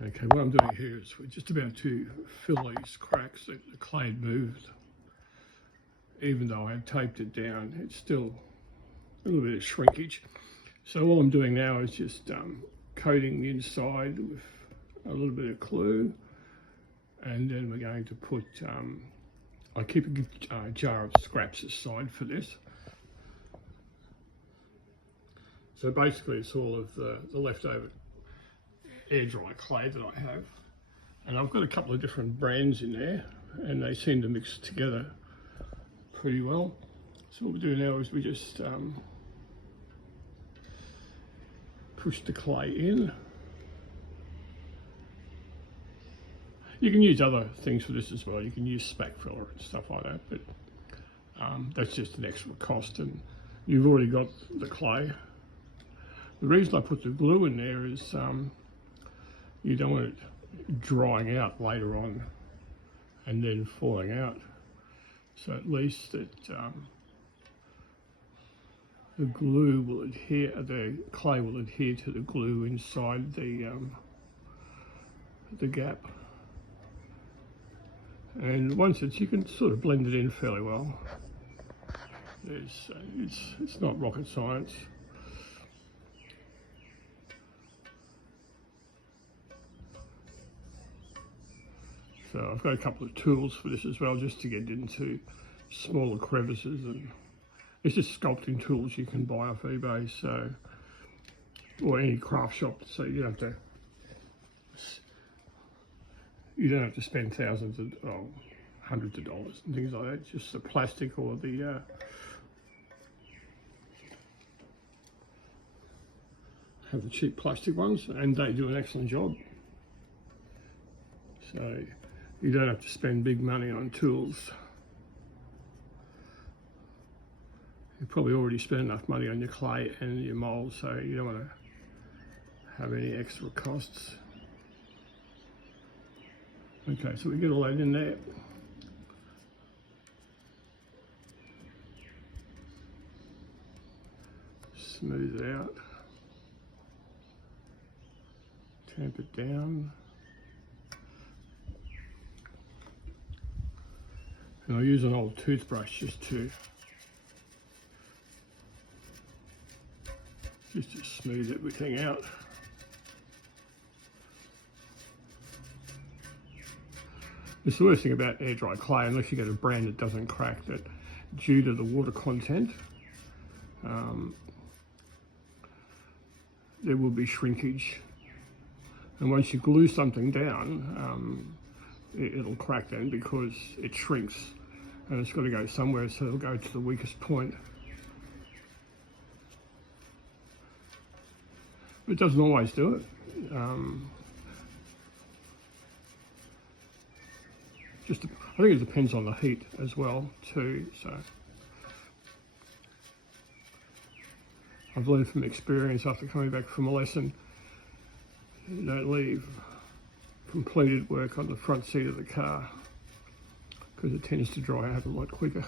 Okay, what I'm doing here is we're just about to fill these cracks that the clay had moved. Even though I had taped it down, it's still a little bit of shrinkage. So all I'm doing now is just coating the inside with a little bit of glue, and then we're going to put, I keep a jar of scraps aside for this. So basically it's all of the leftover air dry clay that I have. And I've got a couple of different brands in there and they seem to mix together pretty well. So what we do now is we just push the clay in. You can use other things for this as well. You can use spack filler and stuff like that, but that's just an extra cost and you've already got the clay. The reason I put the glue in there is you don't want it drying out later on and then falling out. So at least it, the glue will adhere, the clay will adhere to the glue inside the gap. And once you can sort of blend it in fairly well. It's not rocket science. So I've got a couple of tools for this as well, just to get into smaller crevices, and it's just sculpting tools you can buy off eBay, so, or any craft shop, so you don't have to spend thousands of, hundreds of dollars and things like that. Just the plastic or the have the cheap plastic ones, and they do an excellent job. So you don't have to spend big money on tools. You probably already spent enough money on your clay and your mould, so you don't want to have any extra costs. Okay, so we get all that in there. Smooth it out. Tamp it down. And I'll use an old toothbrush just to smooth everything out. It's the worst thing about air dry clay, unless you get a brand that doesn't crack, that due to the water content, there will be shrinkage. And once you glue something down, it'll crack then because it shrinks and it's got to go somewhere, so it'll go to the weakest point. But it doesn't always do it. I think it depends on the heat as well too. So I've learned from experience after coming back from a lesson, you don't leave completed work on the front seat of the car because it tends to dry out a lot quicker.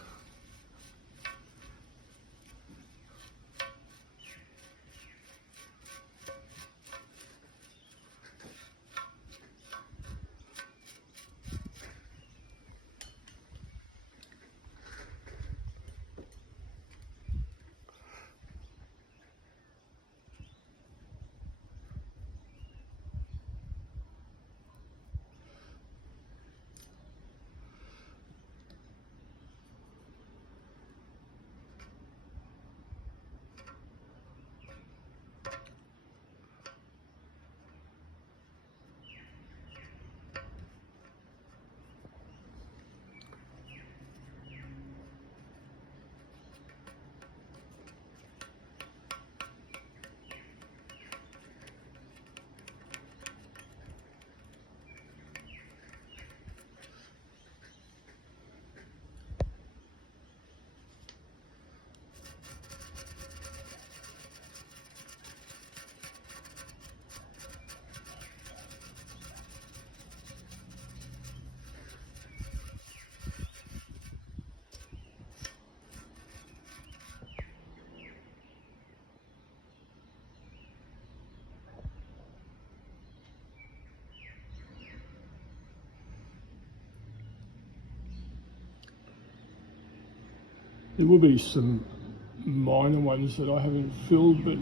There will be some minor ones that I haven't filled, but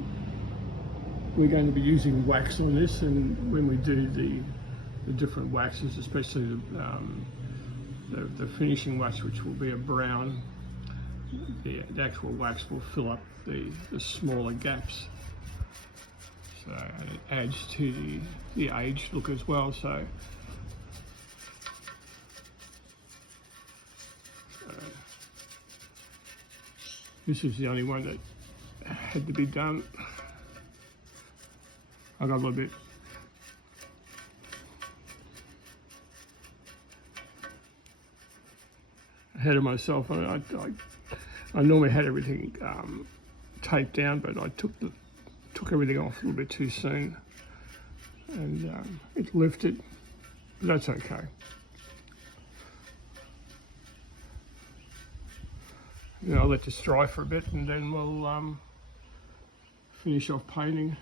we're going to be using wax on this, and when we do the different waxes, especially the finishing wax, which will be a brown, the actual wax will fill up the smaller gaps. So and it adds to the aged look as well. So this is the only one that had to be done. I got a little bit ahead of myself. I normally had everything taped down, but I took everything off a little bit too soon, and it lifted, but that's okay. I'll let this dry for a bit, and then we'll finish off painting.